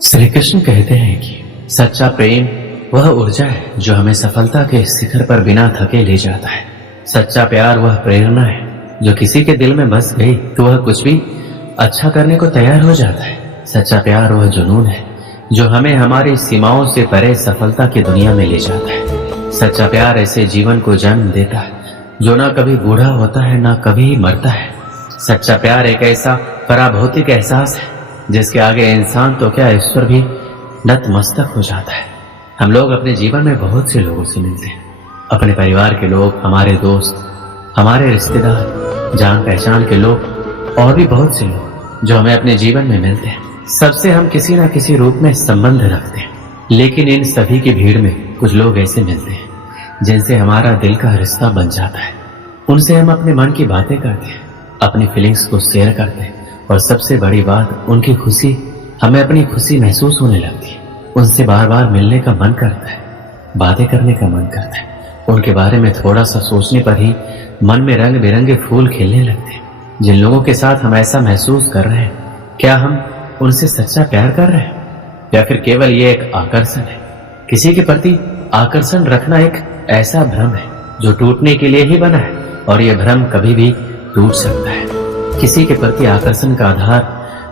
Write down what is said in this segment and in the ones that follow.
श्री कृष्ण कहते हैं कि सच्चा प्रेम वह ऊर्जा है जो हमें सफलता के शिखर पर बिना थके ले जाता है। सच्चा प्यार वह प्रेरणा है जो किसी के दिल में बस गई तो वह कुछ भी अच्छा करने को तैयार हो जाता है। सच्चा प्यार वह जुनून है जो हमें हमारी सीमाओं से परे सफलता की दुनिया में ले जाता है। सच्चा प्यार ऐसे जीवन को जन्म देता है जो ना कभी बूढ़ा होता है ना कभी मरता है। सच्चा प्यार एक ऐसा पराभौतिक एहसास है जिसके आगे इंसान तो क्या ईश्वर भी नतमस्तक हो जाता है। हम लोग अपने जीवन में बहुत से लोगों से मिलते हैं, अपने परिवार के लोग, हमारे दोस्त, हमारे रिश्तेदार, जान पहचान के लोग और भी बहुत से लोग जो हमें अपने जीवन में मिलते हैं। सबसे हम किसी न किसी रूप में संबंध रखते हैं, लेकिन इन सभी की भीड़ में कुछ लोग ऐसे मिलते हैं जिनसे हमारा दिल का रिश्ता बन जाता है। उनसे हम अपने मन की बातें करते हैं, अपनी फीलिंग्स को शेयर करते हैं और सबसे बड़ी बात उनकी खुशी हमें अपनी खुशी महसूस होने लगती है। उनसे बार बार मिलने का मन करता है, बातें करने का मन करता है। उनके बारे में थोड़ा सा सोचने पर ही मन में रंग बिरंगे फूल खिलने लगते हैं। जिन लोगों के साथ हम ऐसा महसूस कर रहे हैं, क्या हम उनसे सच्चा प्यार कर रहे हैं या फिर केवल ये एक आकर्षण है? किसी के प्रति आकर्षण रखना एक ऐसा भ्रम है जो टूटने के लिए ही बना है और यह भ्रम कभी भी टूट सकता है। किसी के प्रति आकर्षण का आधार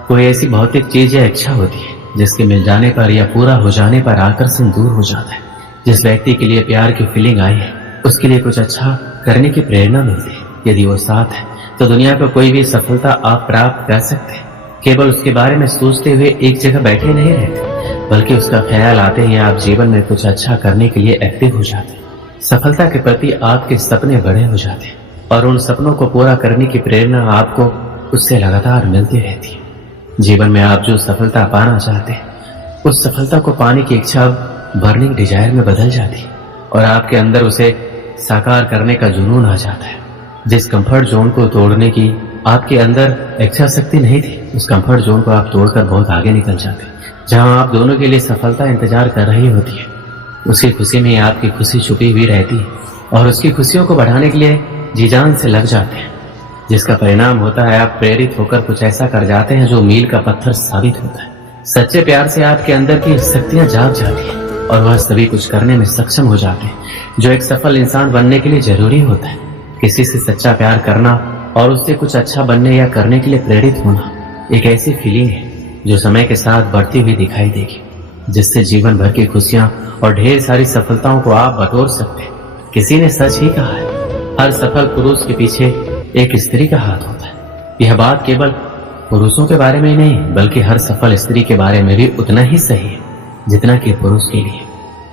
कोई ऐसी भौतिक चीज या इच्छा होती है जिसके मिल जाने पर या पूरा हो जाने पर आकर्षण दूर हो जाता है। जिस व्यक्ति के लिए प्यार की फीलिंग आई है उसके लिए कुछ अच्छा करने की प्रेरणा मिलती है। यदि वो साथ है तो दुनिया पर कोई भी सफलता आप प्राप्त कर सकते हैं। केवल उसके बारे में सोचते हुए एक जगह बैठे नहीं रहते, बल्कि उसका ख्याल आते ही आप जीवन में कुछ अच्छा करने के लिए एक्टिव हो जाते हैं। सफलता के प्रति आपके सपने बड़े हो जाते हैं और उन सपनों को पूरा करने की प्रेरणा आपको उससे लगातार मिलती रहती है। जीवन में आप जो सफलता पाना चाहते हैं उस सफलता को पाने की इच्छा अब बर्निंग डिजायर में बदल जाती है और आपके अंदर उसे साकार करने का जुनून आ जाता है। जिस कंफर्ट जोन को तोड़ने की आपके अंदर इच्छा शक्ति नहीं थी, उस कंफर्ट जोन को आप तोड़कर बहुत आगे निकल जाते हैं। जहां आप दोनों के लिए सफलता इंतजार कर रही होती है, उसकी खुशी में आपकी खुशी छुपी हुई रहती है और उसकी खुशियों को बढ़ाने के लिए जी जान से लग जाते हैं, जिसका परिणाम होता है आप प्रेरित होकर कुछ ऐसा कर जाते हैं जो मील का पत्थर साबित होता है। सच्चे प्यार से आपके अंदर की शक्तियां जाग जाती हैं और वह सभी कुछ करने में सक्षम हो जाते हैं जो एक सफल इंसान बनने के लिए जरूरी होता है। किसी से सच्चा प्यार करना और उससे कुछ अच्छा बनने या करने के लिए प्रेरित होना एक ऐसी फीलिंग है जो समय के साथ बढ़ती हुई दिखाई देगी, जिससे जीवन भर की खुशियां और ढेर सारी सफलताओं को आप बटोर सकते हैं। किसी ने सच ही कहा है, हर सफल पुरुष के पीछे एक स्त्री का हाथ होता है। यह बात केवल पुरुषों के बारे में ही नहीं बल्कि हर सफल स्त्री के बारे में भी उतना ही सही है जितना कि पुरुष के लिए।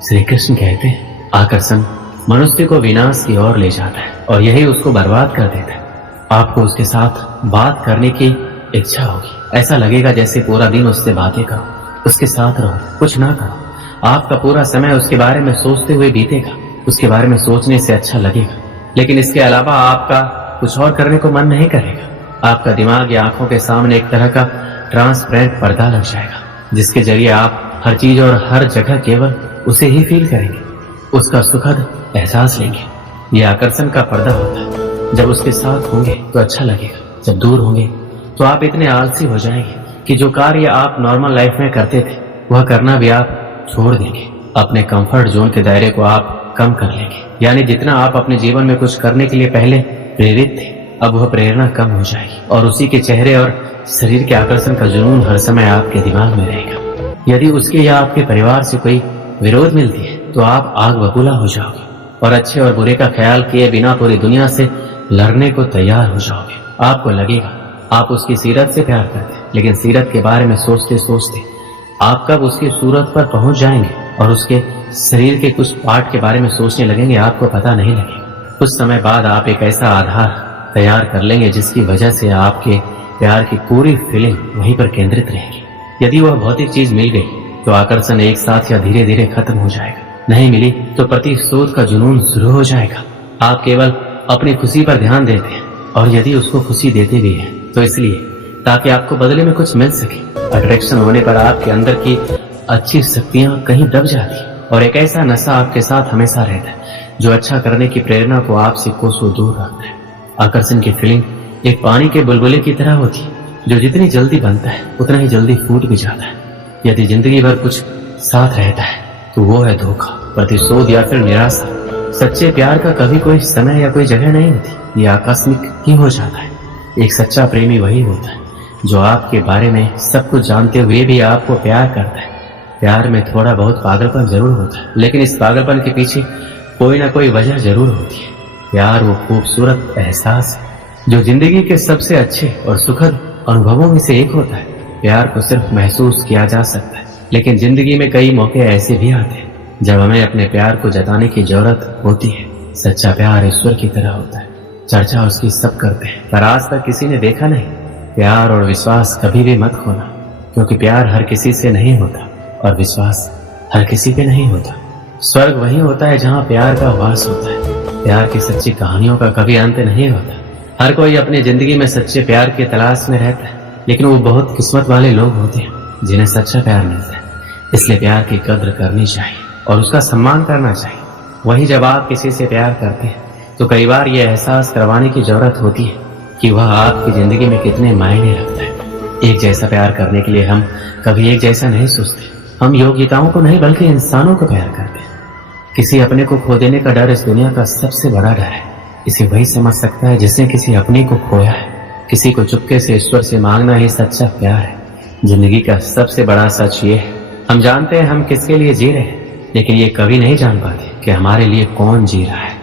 श्री कृष्ण कहते हैं, आकर्षण मनुष्य को विनाश की ओर ले जाता है और यही उसको बर्बाद कर देता है। आपको उसके साथ बात करने की इच्छा होगी, ऐसा लगेगा जैसे पूरा दिन उससे बातें करो, उसके साथ रहो, कुछ ना करो। आपका पूरा समय उसके बारे में सोचते हुए बीतेगा, उसके बारे में सोचने से अच्छा लगेगा, लेकिन इसके अलावा आपका कुछ और करने को मन नहीं करेगा। आपका दिमाग या आंखों के सामने एक तरह का ट्रांसपेरेंट पर्दा लग जाएगा जिसके जरिए आप हर चीज और हर जगह केवल उसे ही फील करेंगे, उसका सुखद एहसास लेंगे। यह आकर्षण का पर्दा होता है। जब उसके साथ होंगे तो अच्छा लगेगा, जब दूर होंगे तो आप इतने आलसी हो जाएंगे कि जो कार्य आप नॉर्मल लाइफ में करते थे वह करना भी आप छोड़ देंगे। अपने कंफर्ट जोन के दायरे को आप कम कर लेंगे, यानी जितना आप अपने जीवन में कुछ करने के लिए पहले प्रेरित थे अब वह प्रेरणा कम हो जाएगी और उसी के चेहरे और शरीर के आकर्षण का जुनून हर समय आपके दिमाग में रहेगा। यदि उसके या आपके परिवार से कोई विरोध मिलती है तो आप आग बबूला हो जाओगे और अच्छे और बुरे का ख्याल किए बिना पूरी दुनिया से लड़ने को तैयार हो जाओगे। आपको लगेगा आप उसकी सीरत से प्यार करते, लेकिन सीरत के बारे में सोचते सोचते आप कब उसकी सूरत पर पहुंच जाएंगे और उसके शरीर के कुछ पार्ट के बारे में सोचने लगेंगे आपको पता नहीं लगेगा। कुछ समय बाद आप एक ऐसा आधार तैयार कर लेंगे जिसकी वजह से आपके प्यार की पूरी फीलिंग वहीं पर केंद्रित रहेगी। यदि वह भौतिक चीज मिल गई तो आकर्षण एक साथ या धीरे धीरे खत्म हो जाएगा, नहीं मिली तो प्रतिशोध का जुनून शुरू हो जाएगा। आप केवल अपनी खुशी पर ध्यान देते हैं और यदि उसको खुशी देते भी हैं तो इसलिए ताकि आपको बदले में कुछ मिल सके। अट्रैक्शन होने पर आपके अंदर की अच्छी शक्तियां कहीं दब जाती और एक ऐसा नशा आपके साथ हमेशा रहता है जो अच्छा करने की प्रेरणा को आपसे कोसों दूर रखता है। आकर्षण की फीलिंग एक पानी के बुलबुले की तरह होती है जो जितनी जल्दी बनता है उतना ही जल्दी फूट भी जाता है। यदि जिंदगी भर कुछ साथ रहता है तो वो है धोखा, प्रतिशोध या फिर निराशा। सच्चे प्यार का कभी कोई समय या कोई जगह नहीं होती, ये आकस्मिक ही हो जाता है। एक सच्चा प्रेमी वही होता है जो आपके बारे में सब कुछ जानते हुए भी आपको प्यार करता है। प्यार में थोड़ा बहुत पागलपन जरूर होता है, लेकिन इस पागलपन के पीछे कोई ना कोई वजह जरूर होती है। प्यार वो खूबसूरत एहसास है जो जिंदगी के सबसे अच्छे और सुखद अनुभवों में से एक होता है। प्यार को सिर्फ महसूस किया जा सकता है, लेकिन जिंदगी में कई मौके ऐसे भी आते हैं जब हमें अपने प्यार को जताने की जरूरत होती है। सच्चा प्यार ईश्वर की तरह होता है, चर्चा उसकी सब करते हैं पर आज तक किसी ने देखा नहीं। प्यार और विश्वास कभी भी मत खोना, क्योंकि प्यार हर किसी से नहीं होता और विश्वास हर किसी पे नहीं होता। स्वर्ग वही होता है जहाँ प्यार का वास होता है। प्यार की सच्ची कहानियों का कभी अंत नहीं होता। हर कोई अपनी जिंदगी में सच्चे प्यार की तलाश में रहता है, लेकिन वो बहुत किस्मत वाले लोग होते हैं जिन्हें सच्चा प्यार मिलता है। इसलिए प्यार की कद्र करनी चाहिए और उसका सम्मान करना चाहिए। वहीं जब आप किसी से प्यार करते हैं तो कई बार ये एहसास करवाने की जरूरत होती है कि वह आपकी जिंदगी में कितने मायने रखता है। एक जैसा प्यार करने के लिए हम कभी एक जैसा नहीं सोचते। हम योग्यताओं को नहीं बल्कि इंसानों को प्यार करते हैं। किसी अपने को खो देने का डर इस दुनिया का सबसे बड़ा डर है। इसे वही समझ सकता है जिसने किसी अपने को खोया है। किसी को चुपके से ईश्वर से मांगना ही सच्चा प्यार है। जिंदगी का सबसे बड़ा सच ये है, हम जानते हैं हम किसके लिए जी रहे हैं, लेकिन ये कभी नहीं जान पाते कि हमारे लिए कौन जी रहा है।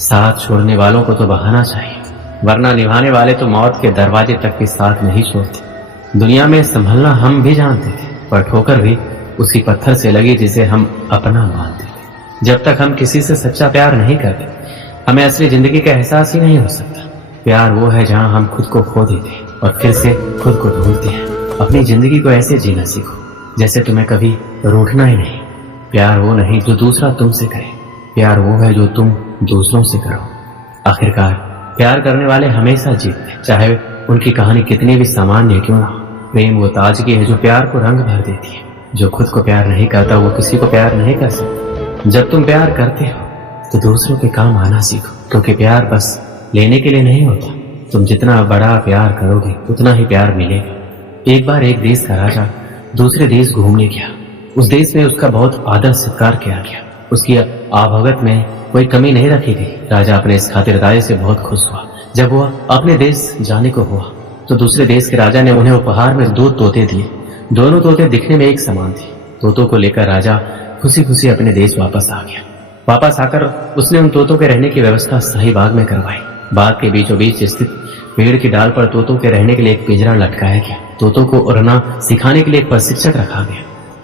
साथ छोड़ने वालों को तो बहाना चाहिए, वरना निभाने वाले तो मौत के दरवाजे तक भी साथ नहीं छोड़ते। दुनिया में संभलना हम भी जानते थे, पर ठोकर भी उसी पत्थर से लगी जिसे हम अपना मानते थे। जब तक हम किसी से सच्चा प्यार नहीं करते, हमें असली जिंदगी का एहसास ही नहीं हो सकता। प्यार वो है जहां हम खुद को खो देते हैं और फिर से खुद को ढूंढते हैं। अपनी जिंदगी को ऐसे जीना सीखो जैसे तुम्हें कभी रूठना ही नहीं। प्यार वो नहीं जो दूसरा तुमसे करे, प्यार वो है जो तुम दूसरों से करो। आखिरकार प्यार करने वाले हमेशा जीतते, चाहे उनकी कहानी कितनी भी सामान्य क्यों ना हो। प्रेम वो ताजगी है जो प्यार को रंग भर देती है। जो खुद को प्यार नहीं करता वो किसी को प्यार नहीं कर सकता। जब तुम प्यार करते हो तो दूसरों के काम आना सीखो, क्योंकि प्यार बस लेने के लिए नहीं होता। तुम जितना बड़ा प्यार करोगे उतना ही प्यार मिलेगा। एक बार एक देश का राजा दूसरे देश घूमने गया। उस देश में उसका बहुत आदर सत्कार किया गया। उसकी आवभगत में कोई कमी नहीं रखी गई। राजा अपने इस खातिरदारी से बहुत खुश हुआ। जब वह अपने देश जाने को हुआ तो दूसरे देश के राजा ने उन्हें उपहार में 2 तोते दिए। दोनों तोते दिखने में एक समान थे। तोतों को लेकर राजा खुशी खुशी अपने देश वापस आ गया। वापस आकर उसने उन तोतों के रहने की व्यवस्था सही बाग में करवाई। बाग के बीचों बीच स्थित पेड़ की डाल पर तोतों के रहने के लिए एक पिंजरा लटकाया गया। तोतों को उड़ना सिखाने के लिए एक प्रशिक्षक रखा गया।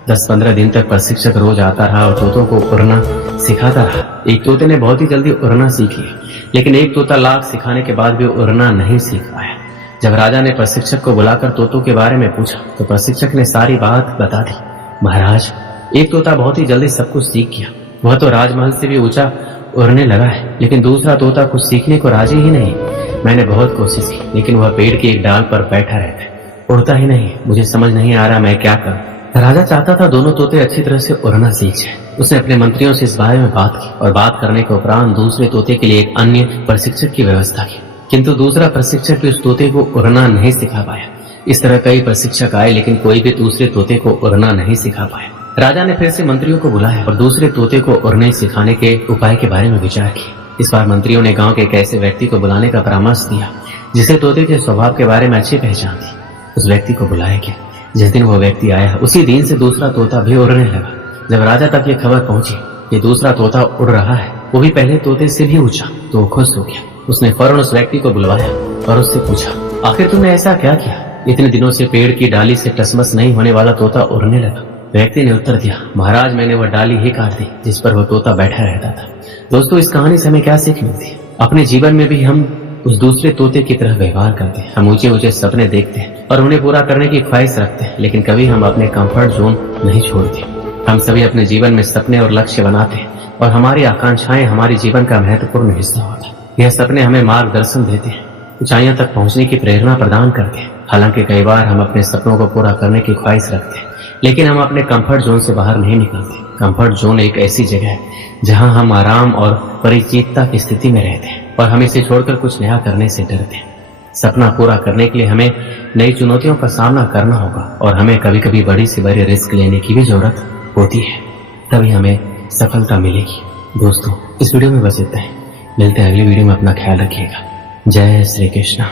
10-15 दिन तक प्रशिक्षक रोज आता रहा और तोतों को उड़ना सिखाता रहा। एक तोते ने बहुत ही जल्दी उड़ना सीख लिया, लेकिन एक तोता लाख सिखाने के बाद भी उड़ना नहीं सीख पाया। जब राजा ने प्रशिक्षक को बुलाकर तोतों के बारे में पूछा तो प्रशिक्षक ने सारी बात बता दी। महाराज, एक तोता बहुत ही जल्दी सब कुछ सीख गया। वह तो राजमहल से भी ऊंचा उड़ने लगा है, लेकिन दूसरा तोता कुछ सीखने को राजी ही नहीं। मैंने बहुत कोशिश की, लेकिन वह पेड़ की एक डाल पर बैठा रहता है, उड़ता ही नहीं। मुझे समझ नहीं आ रहा मैं क्या करूं। राजा चाहता था दोनों तोते अच्छी तरह से उड़ना सीख जाए। उसने अपने मंत्रियों से इस बारे में बात की और बात करने के उपरांत दूसरे तोते के लिए एक अन्य प्रशिक्षक की व्यवस्था की, किंतु दूसरा प्रशिक्षक भी उस तोते को उड़ना नहीं सिखा पाया। इस तरह कई प्रशिक्षक आए, लेकिन कोई भी दूसरे तोते को उड़ना नहीं सिखा पाया। राजा ने फिर से मंत्रियों को बुलाया और दूसरे तोते को उड़ने सिखाने के उपाय के बारे में विचार किया। इस बार मंत्रियों ने गांव के एक ऐसे व्यक्ति को बुलाने का परामर्श दिया जिसे तोते के स्वभाव के बारे में अच्छी पहचान थी। उस व्यक्ति को बुलाया गया। जिस दिन वो व्यक्ति आया उसी दिन से दूसरा तोता भी उड़ने लगा। जब राजा तक ये खबर पहुंची कि दूसरा तोता उड़ रहा है, वो भी पहले तोते से भी ऊंचा, तो वो खुश हो गया। उसने फौरन उस व्यक्ति को बुलवाया और उससे पूछा, आखिर तुमने ऐसा क्या किया? इतने दिनों से पेड़ की डाली से टसमस नहीं होने वाला तोता उड़ने लगा। व्यक्ति ने उत्तर दिया, महाराज, मैंने वह डाली ही काट दी जिस पर वह तोता बैठा रहता था। दोस्तों, इस कहानी से हमें क्या सीख मिलती है? अपने जीवन में भी हम उस दूसरे तोते की तरह व्यवहार करते हैं। हम ऊंचे ऊंचे सपने देखते हैं और उन्हें पूरा करने की ख्वाहिश रखते हैं, लेकिन कभी हम अपने कंफर्ट जोन नहीं छोड़ते। हम सभी अपने जीवन में सपने और लक्ष्य बनाते हैं और हमारी आकांक्षाएं हमारे जीवन का महत्वपूर्ण हिस्सा होता है। यह सपने हमें मार्गदर्शन देते हैं, ऊंचाइयों तक पहुंचने की प्रेरणा प्रदान करते हैं। हालांकि कई बार हम अपने सपनों को पूरा करने की ख्वाहिश रखते हैं, लेकिन हम अपने कंफर्ट जोन से बाहर नहीं निकलते। कंफर्ट जोन एक ऐसी जगह है जहां हम आराम और परिचितता की स्थिति में रहते हैं और हम इसे छोड़कर कुछ नया करने से डरते हैं। सपना पूरा करने के लिए हमें नई चुनौतियों का सामना करना होगा और हमें कभी कभी बड़ी से बड़ी रिस्क लेने की भी जरूरत होती है, तभी हमें सफलता मिलेगी। दोस्तों, इस वीडियो में बस इतना ही। मिलते हैं अगली वीडियो में। अपना ख्याल रखिएगा। जय श्री कृष्ण।